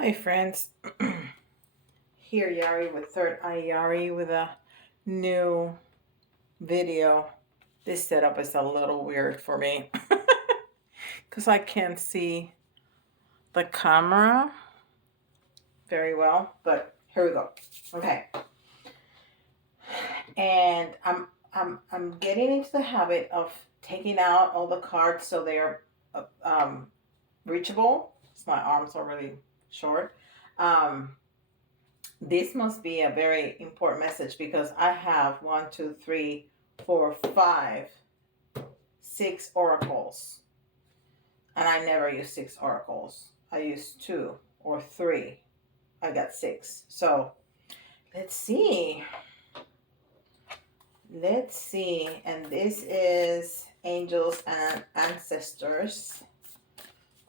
Hi friends, here Yari with Third Eye Yari with a new video. This setup is a little weird for me because I can't see the camera very well, but here we go. Okay, and I'm getting into the habit of taking out all the cards so they're reachable. So my arms are really short. Um, This must be a very important message because I have 6 oracles, and I never use 6 oracles. I use 2 or 3. I got 6. So let's see. And this is Angels and Ancestors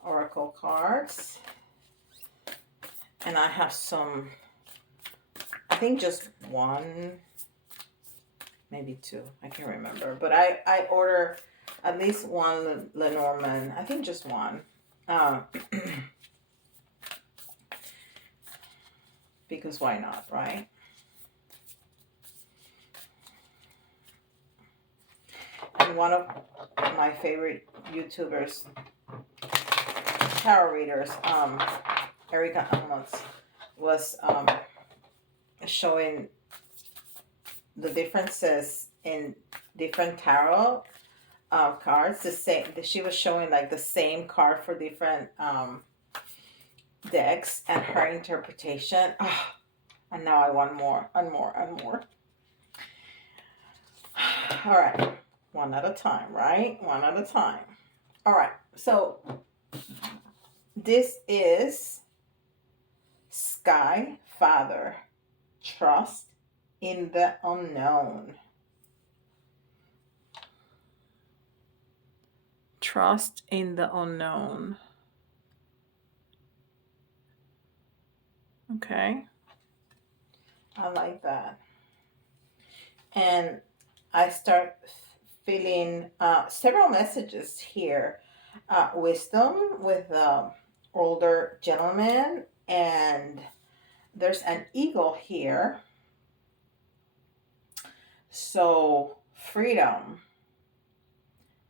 oracle cards, and I have some. I think just one, maybe 2. I can't remember. But I order at least one Lenormand. I think just one. Because why not, right? And one of my favorite YouTubers, tarot readers, Erica Almond, was showing the differences in different tarot cards. She was showing like the same card for different decks and her interpretation. Oh, and now I want more and more and more. All right, one at a time, right? One at a time. All right, so this is Sky Father. Trust in the unknown. Trust in the unknown. Okay. I like that. And I start feeling several messages here. Wisdom with the older gentleman, and there's an eagle here. So freedom,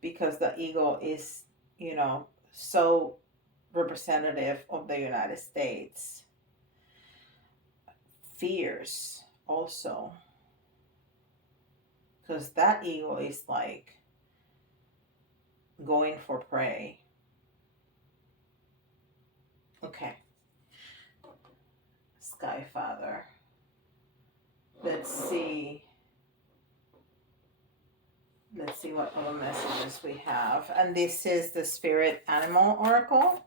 because the eagle is, so representative of the United States. Fears also, because that eagle is like going for prey. Okay. Sky Father. Let's see what other messages we have. And this is the Spirit Animal Oracle.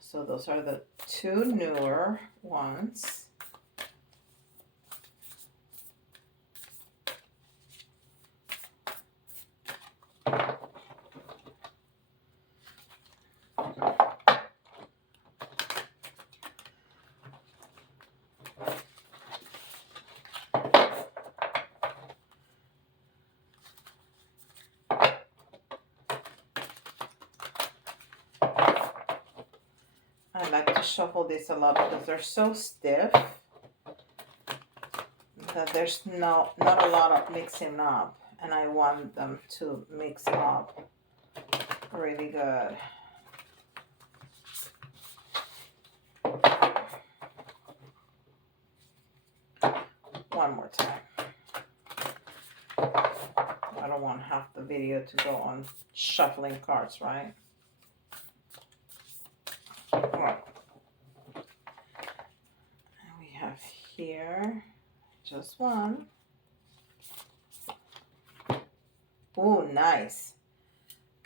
So those are the 2 newer ones. I like to shuffle this a lot because they're so stiff that there's not a lot of mixing up, and I want them to mix up really good. One more time. I don't want half the video to go on shuffling cards, right? All right. And we have here just one. Oh, nice.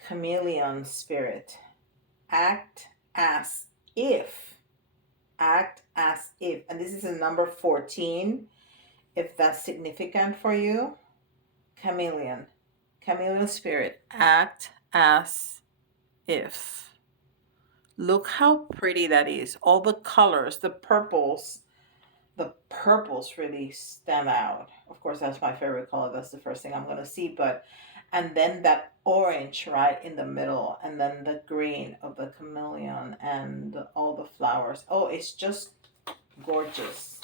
Chameleon Spirit. Act as if. Act as if. And this is a number 14. If that's significant for you. Chameleon Spirit. Act as if. Look how pretty that is. All the colors, the purples really stand out. Of course, that's my favorite color. That's the first thing I'm going to see. But and then that orange right in the middle, and then the green of the chameleon and all the flowers. Oh, it's just gorgeous.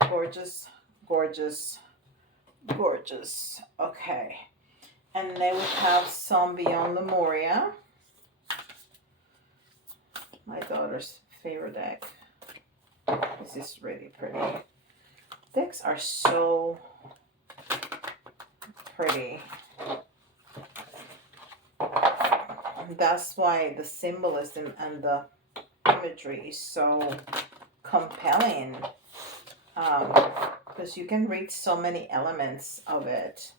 Gorgeous, gorgeous, gorgeous. Okay. And then we have some Beyond Lemuria. My daughter's favorite deck. This is really pretty. Decks are so pretty. That's why the symbolism and the imagery is so compelling. Because you can read so many elements of it.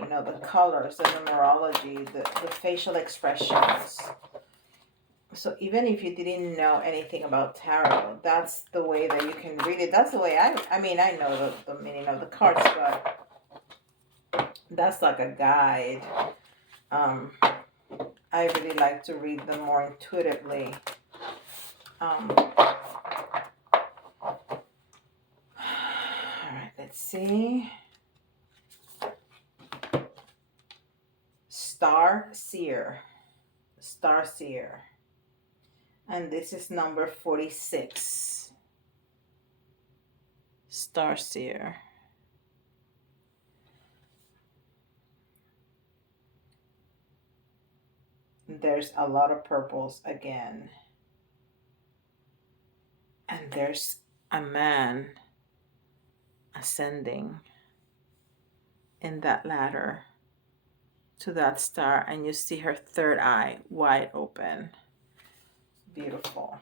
You know, the colors, the numerology, the facial expressions. So even if you didn't know anything about tarot, that's the way that you can read it. That's the way I mean, I know the meaning of the cards, but that's like a guide. I really like to read them more intuitively. All right, let's see. Star Seer. Star Seer. And this is number 46. Star Seer. There's a lot of purples again. And there's a man ascending in that ladder to that star, and you see her third eye wide open. Beautiful.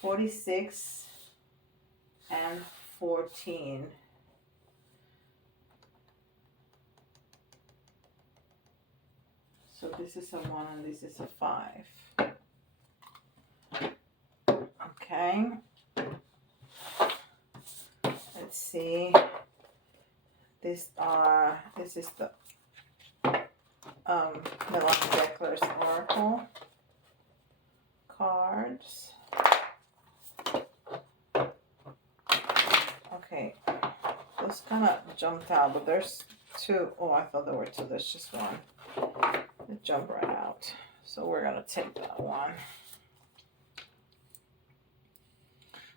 46 and 14. So this is a 1 and this is a 5. Okay. Let's see. This is the Melanie Beckler's Oracle cards. Okay, those kind of jumped out, but there's two. Oh, I thought there were two. There's just one. It jumped right out. So we're gonna take that one.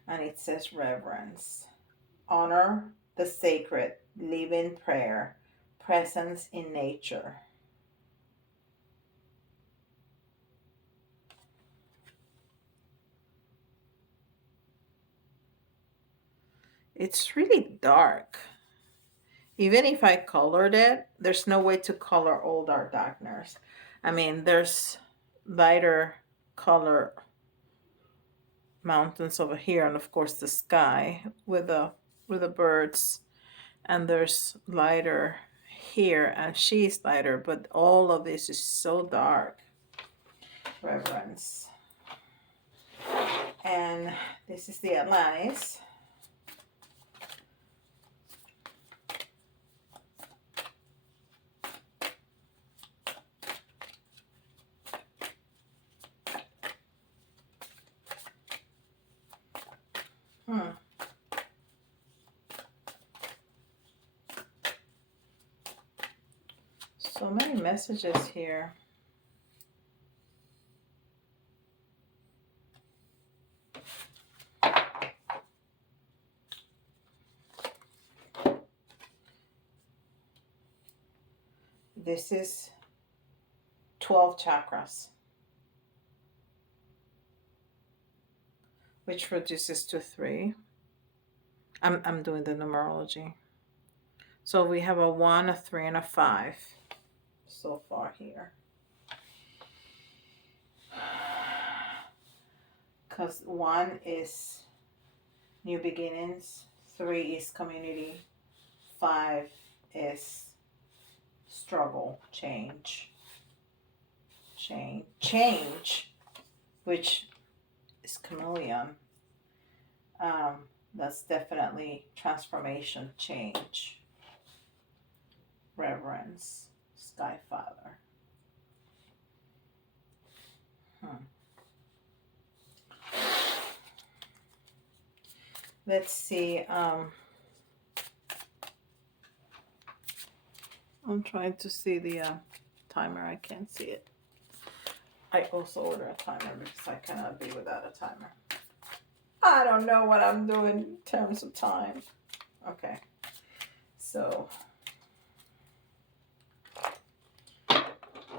And it says reverence. Honor the sacred, live in prayer, presence in nature. It's really dark. Even if I colored it, there's no way to color all our darkness. I mean, there's lighter color mountains over here, and of course the sky with the birds, and there's lighter here, and she's lighter, but all of this is so dark. Reverence. And this is the Atlantis. So many messages here. This is 12 chakras, which reduces to 3. I'm doing the numerology. So we have a 1, a 3, and a 5 so far here. Because 1 is new beginnings, 3 is community, 5 is struggle, change, which is chameleon. That's definitely transformation, change, reverence, Sky Father. Let's see. I'm trying to see the timer. I can't see it. I also order a timer because I cannot be without a timer. I don't know what I'm doing in terms of time. Okay, so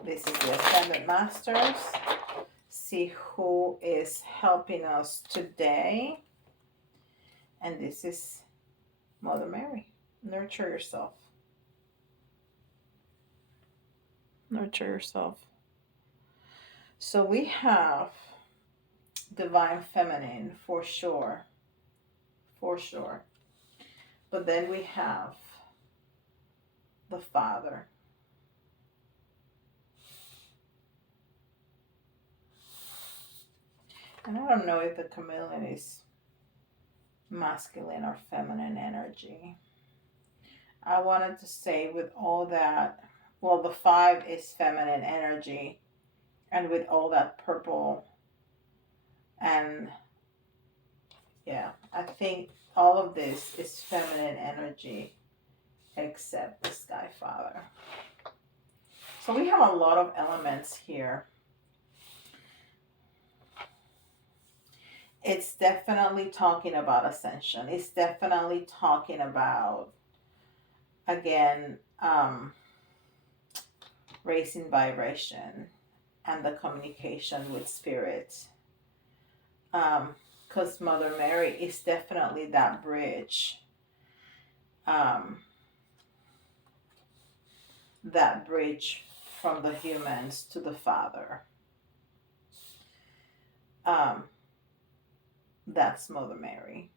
this is the Ascended Masters. See who is helping us today. And this is Mother Mary. Nurture yourself. Nurture yourself. So we have Divine Feminine for sure. For sure. But then we have the Father. And I don't know if the chameleon is masculine or feminine energy. I wanted to say with all that, well, the 5 is feminine energy, and with all that purple, and yeah, I think all of this is feminine energy except the Sky Father. So we have a lot of elements here. It's definitely talking about ascension. It's definitely talking about, again, raising vibration and the communication with spirit. Because Mother Mary is definitely that bridge. That bridge from the humans to the Father. That's Mother Mary.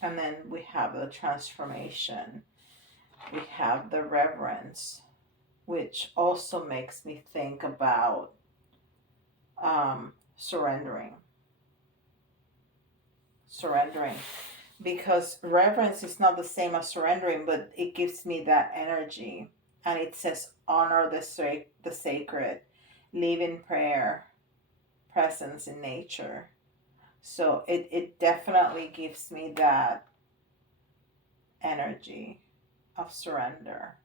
And then we have the transformation. We have the reverence, which also makes me think about surrendering. Surrendering. Because reverence is not the same as surrendering, but it gives me that energy. And it says, honor the sacred, live in prayer, presence in nature. So it definitely gives me that energy of surrender.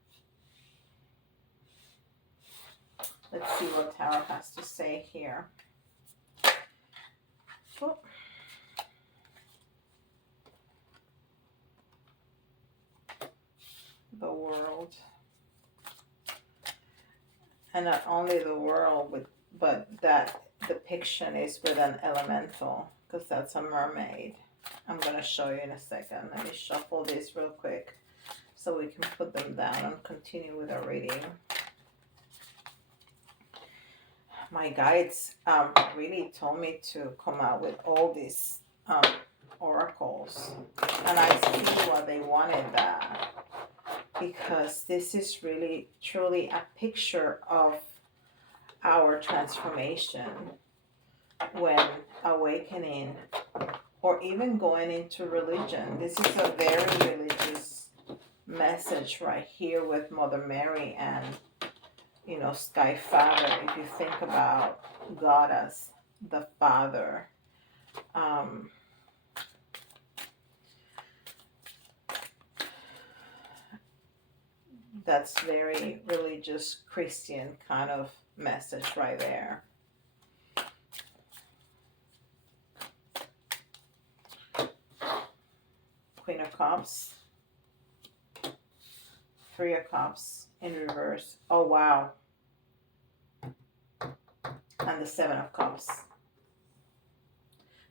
Let's see what Tarot has to say here. Oh. The world. And not only the world, but that depiction is with an elemental, because that's a mermaid. I'm going to show you in a second. Let me shuffle this real quick so we can put them down and continue with our reading. My guides really told me to come out with all these oracles, and I see why they wanted that, because this is really truly a picture of our transformation when awakening or even going into religion. This is a very religious message right here with Mother Mary and, you know, Sky Father. If you think about God as the Father, that's very religious Christian kind of message right there. Queen of Cups, 3 of Cups in reverse. Oh wow. And the 7 of Cups.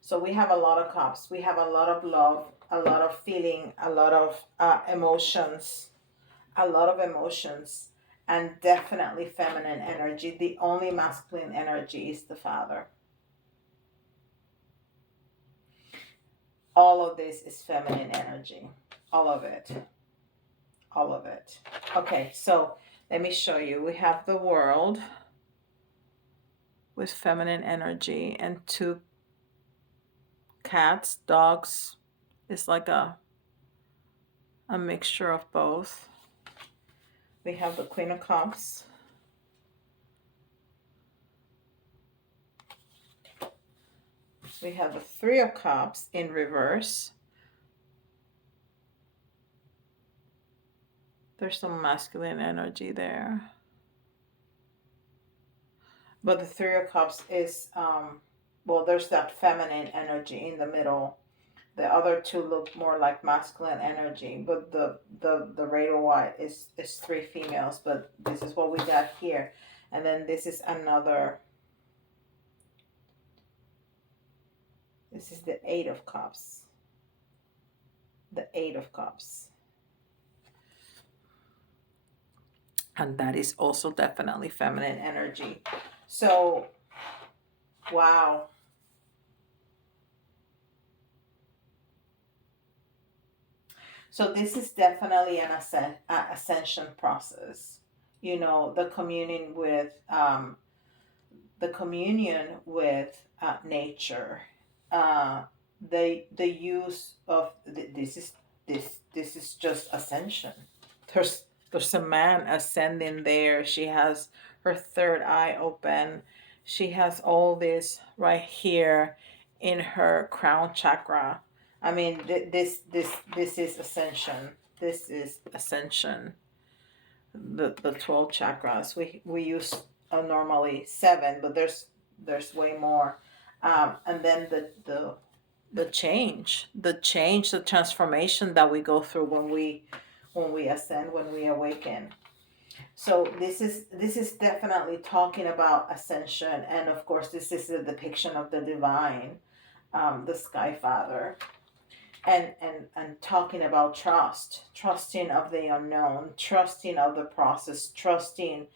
So we have a lot of cups. We have a lot of love, a lot of feeling, a lot of emotions, and definitely feminine energy. The only masculine energy is the Father. All of this is feminine energy. All of it. All of it. Okay, so let me show you. We have the world with feminine energy and 2 cats, dogs. It's like a mixture of both. We have the Queen of Cups. We have the 3 of Cups in reverse. There's some masculine energy there. But the Three of Cups is, well, there's that feminine energy in the middle. The other two look more like masculine energy, but the Raider White is three females, but this is what we got here. And then this is another, this is the Eight of Cups. The Eight of Cups. And that is also definitely feminine energy. So, wow. So this is definitely an ascension process. You know, the communion with nature, uh, the use of this is just ascension. There's there's a man ascending there. She has her third eye open. She has all this right here in her crown chakra. I mean, this is ascension. This is ascension. The 12 chakras. We use normally seven, but there's way more. And then the change, the transformation that we go through when we ascend, when we awaken. So this is definitely talking about ascension, and of course this is a depiction of the divine, the Sky Father, and talking about trusting of the unknown, trusting of the process, trusting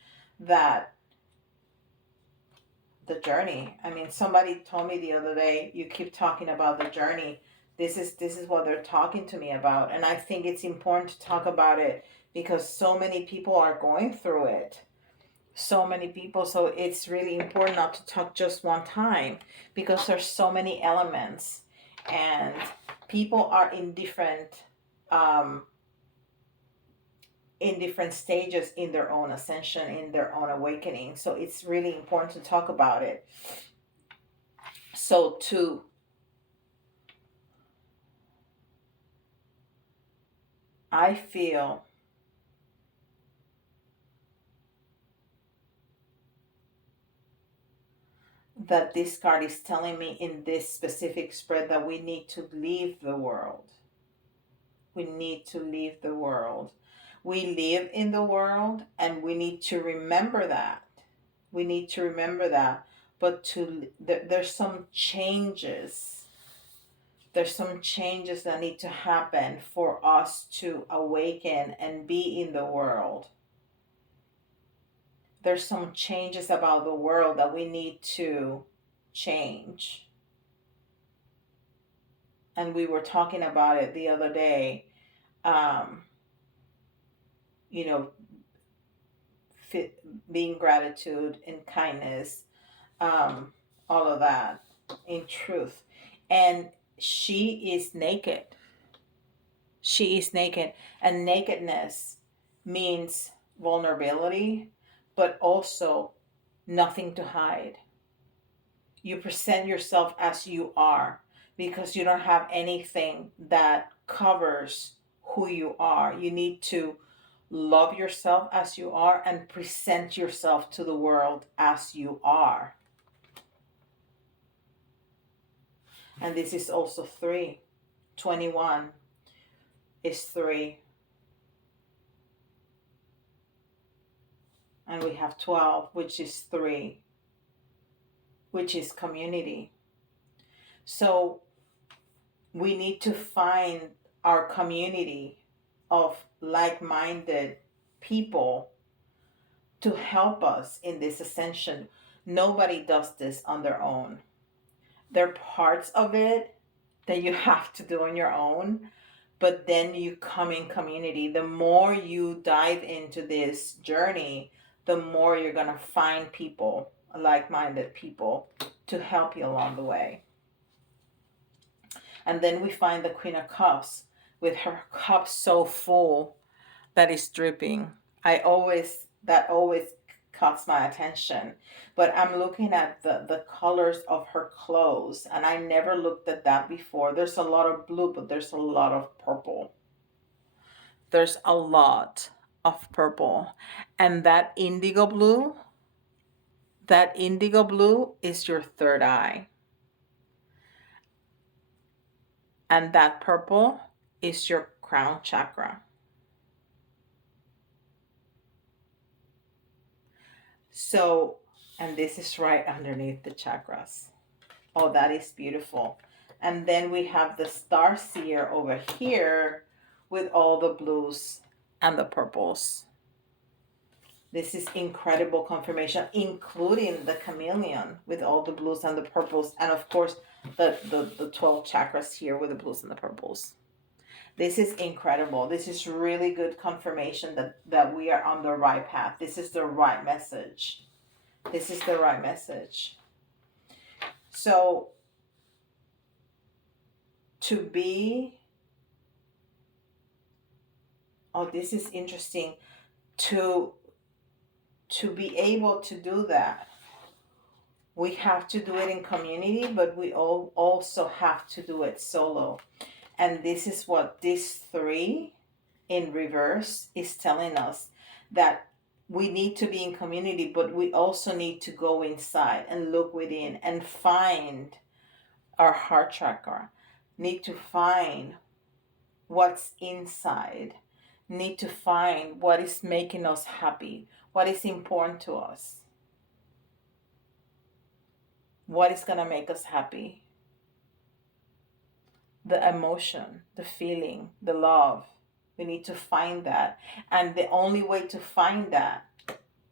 that the journey. I mean, somebody told me the other day, you keep talking about the journey. This is what they're talking to me about, and I think it's important to talk about it because so many people are going through it. So many people, so it's really important not to talk just one time because there's so many elements, and people are um in different stages in their own ascension, in their own awakening. So it's really important to talk about it. So I feel that this card is telling me in this specific spread that we need to leave the world. We need to leave the world. We live in the world and we need to remember that. We need to remember that. But there's some changes. There's some changes that need to happen for us to awaken and be in the world. There's some changes about the world that we need to change. And we were talking about it the other day. Um, you know, being gratitude and kindness, all of that in truth. And she is naked. She is naked. And nakedness means vulnerability, but also nothing to hide. You present yourself as you are because you don't have anything that covers who you are. You need to love yourself as you are and present yourself to the world as you are. And this is also 3. 21 is 3. And we have 12, which is 3, which is community. So we need to find our community of like-minded people to help us in this ascension. Nobody does this on their own. There are parts of it that you have to do on your own, but then you come in community. The more you dive into this journey, the more you're going to find people, like-minded people, to help you along the way. And then we find the Queen of Cups with her cup so full that is dripping. That always caught my attention. But I'm looking at the colors of her clothes, and I never looked at that before. There's a lot of blue, but there's a lot of purple. There's a lot of purple. And that indigo blue is your third eye. And that purple is your crown chakra. So, and this is right underneath the chakras. Oh, that is beautiful. And then we have the star seer over here with all the blues and the purples. This is incredible confirmation, including the chameleon with all the blues and the purples. And of course, the 12 chakras here with the blues and the purples. This is incredible. This is really good confirmation that we are on the right path. This is the right message. This is the right message. So to be, oh, this is interesting, to be able to do that, we have to do it in community, but we all also have to do it solo. And this is what this 3 in reverse is telling us, that we need to be in community, but we also need to go inside and look within and find our heart chakra, need to find what's inside, need to find what is making us happy, what is important to us, what is going to make us happy, the emotion, the feeling, the love. We need to find that. And the only way to find that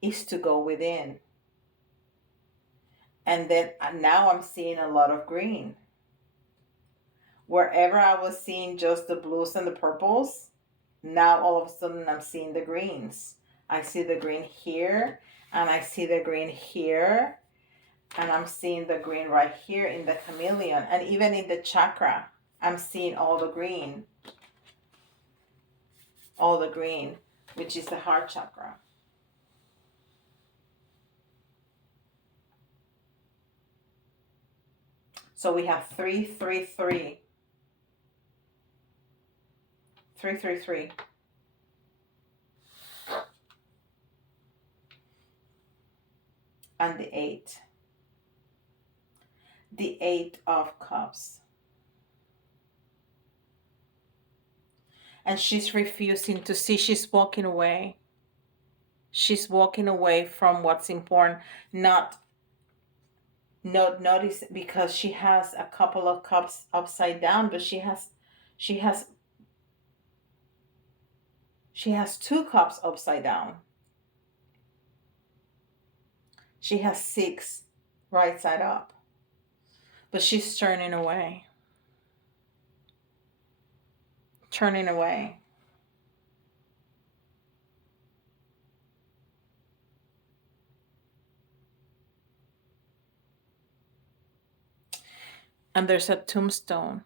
is to go within. And then now I'm seeing a lot of green. Wherever I was seeing just the blues and the purples, now all of a sudden I'm seeing the greens. I see the green here, and I see the green here, and I'm seeing the green right here in the chameleon, and even in the chakra, I'm seeing all the green, which is the heart chakra. So we have 3, 3, 3. 3, 3, 3. And the 8. The 8 of Cups. And she's refusing to see. She's walking away. She's walking away from what's important. Not notice, because she has a couple of cups upside down, but she has 2 cups upside down. She has 6 right side up. But she's turning away. Turning away. And there's a tombstone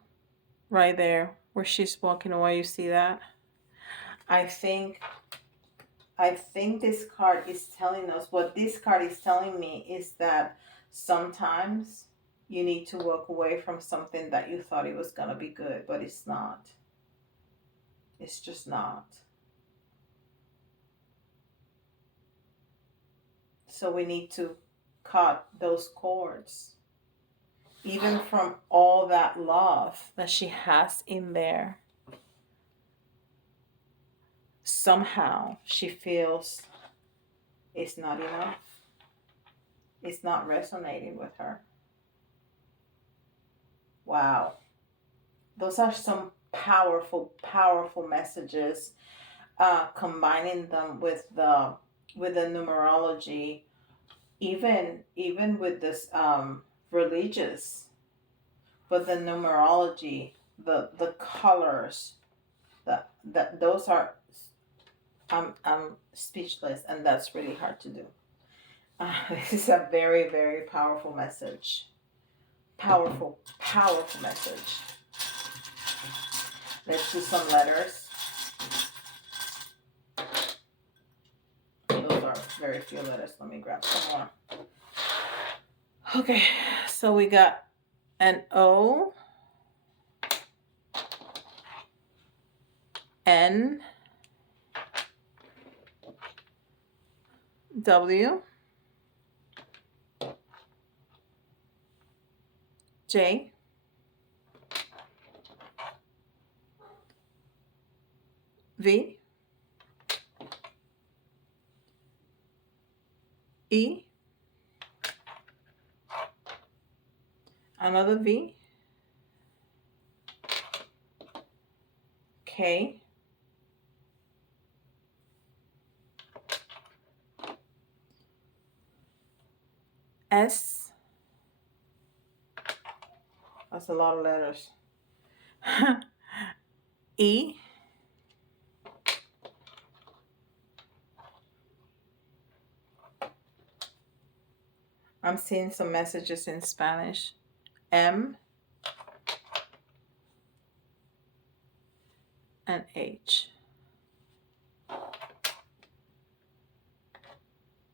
right there where she's walking away. You see that? I think this card is telling us, what this card is telling me is that sometimes you need to walk away from something that you thought it was going to be good, but it's not. It's just not. So we need to cut those cords. Even from all that love that she has in there, somehow she feels it's not enough. It's not resonating with her. Wow. Those are some powerful, powerful messages. Combining them with the numerology, even with this religious, but the numerology, the colors, those are, I'm speechless, and that's really hard to do. This is a very, very powerful message. Powerful, powerful message. Let's do some letters. Those are very few letters. Let me grab some more. Okay, so we got an O, N, W, J, V, E, another V, K, S, that's a lot of letters, E, I'm seeing some messages in Spanish, M, and H.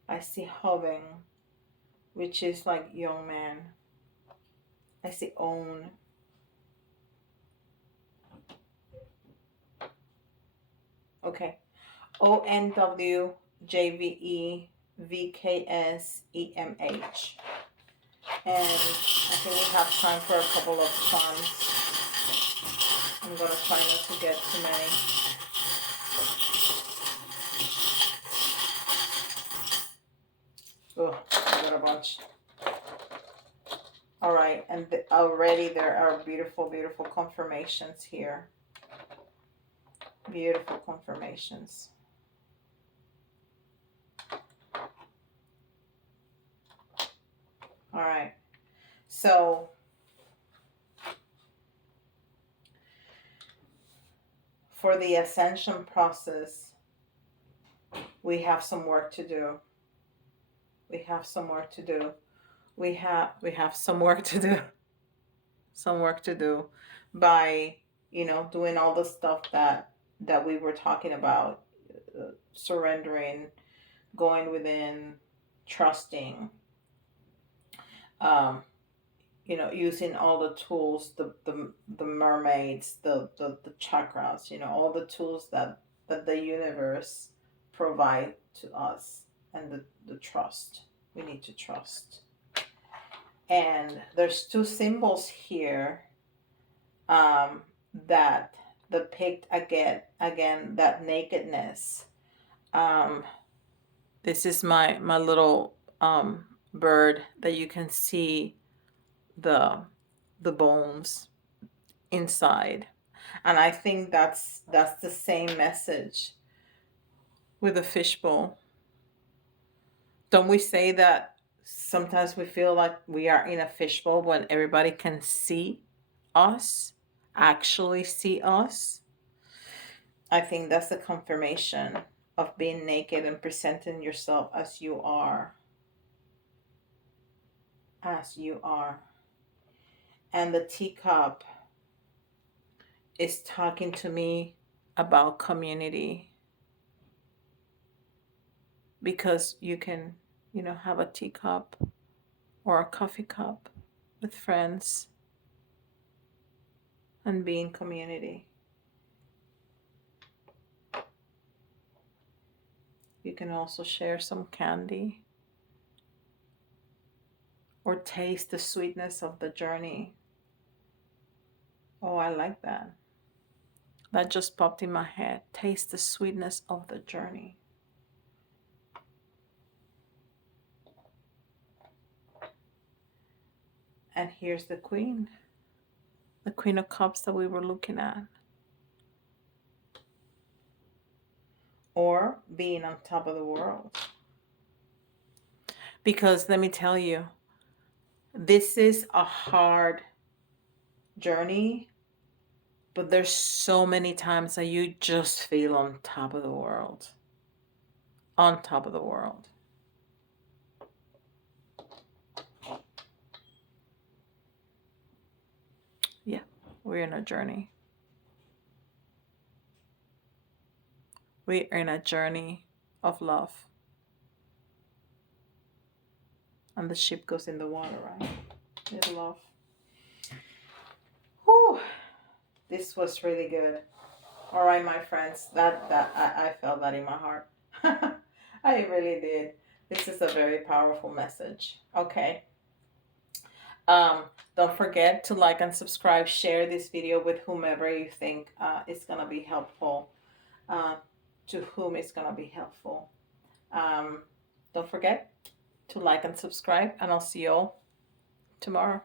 I see Hoving, which is like young man. I see own. Okay. ONWJVEVKSEMH. And I think we have time for a couple of charms. I'm going to try not to get too many. Oh, I got a bunch. All right, and already there are beautiful, beautiful confirmations here. Beautiful confirmations. All right, so for the ascension process, we have some work to do. We have some work to do. We have some work to do. Some work to do by, you know, doing all the stuff that we were talking about, surrendering, going within, trusting, um, you know, using all the tools, the mermaids, the chakras, you know, all the tools that the universe provide to us, and the trust. We need to trust. And there's two symbols here that depict again that nakedness. This is my little bird that you can see the bones inside, and I think that's the same message with a fishbowl. Don't we say that sometimes we feel like we are in a fishbowl when everybody can see us, actually see us? I think that's a confirmation of being naked and presenting yourself as you are. As you are. And the teacup is talking to me about community. Because you can, you know, have a teacup or a coffee cup with friends and be in community. You can also share some candy or taste the sweetness of the journey. Oh, I like that. That just popped in my head. Taste the sweetness of the journey. And here's the Queen of Cups that we were looking at. Or being on top of the world. Because let me tell you, this is a hard journey, but there's so many times that you just feel on top of the world. On top of the world. Yeah, we're in a journey. We're in a journey of love. And the ship goes in the water, right? With love. Whew. This was really good. All right, my friends. I felt that in my heart. I really did. This is a very powerful message. Okay. Um, don't forget to like and subscribe. Share this video with whomever you think is going to be helpful. Uh, to whom it's going to be helpful. Don't forget to like and subscribe, and I'll see you all tomorrow.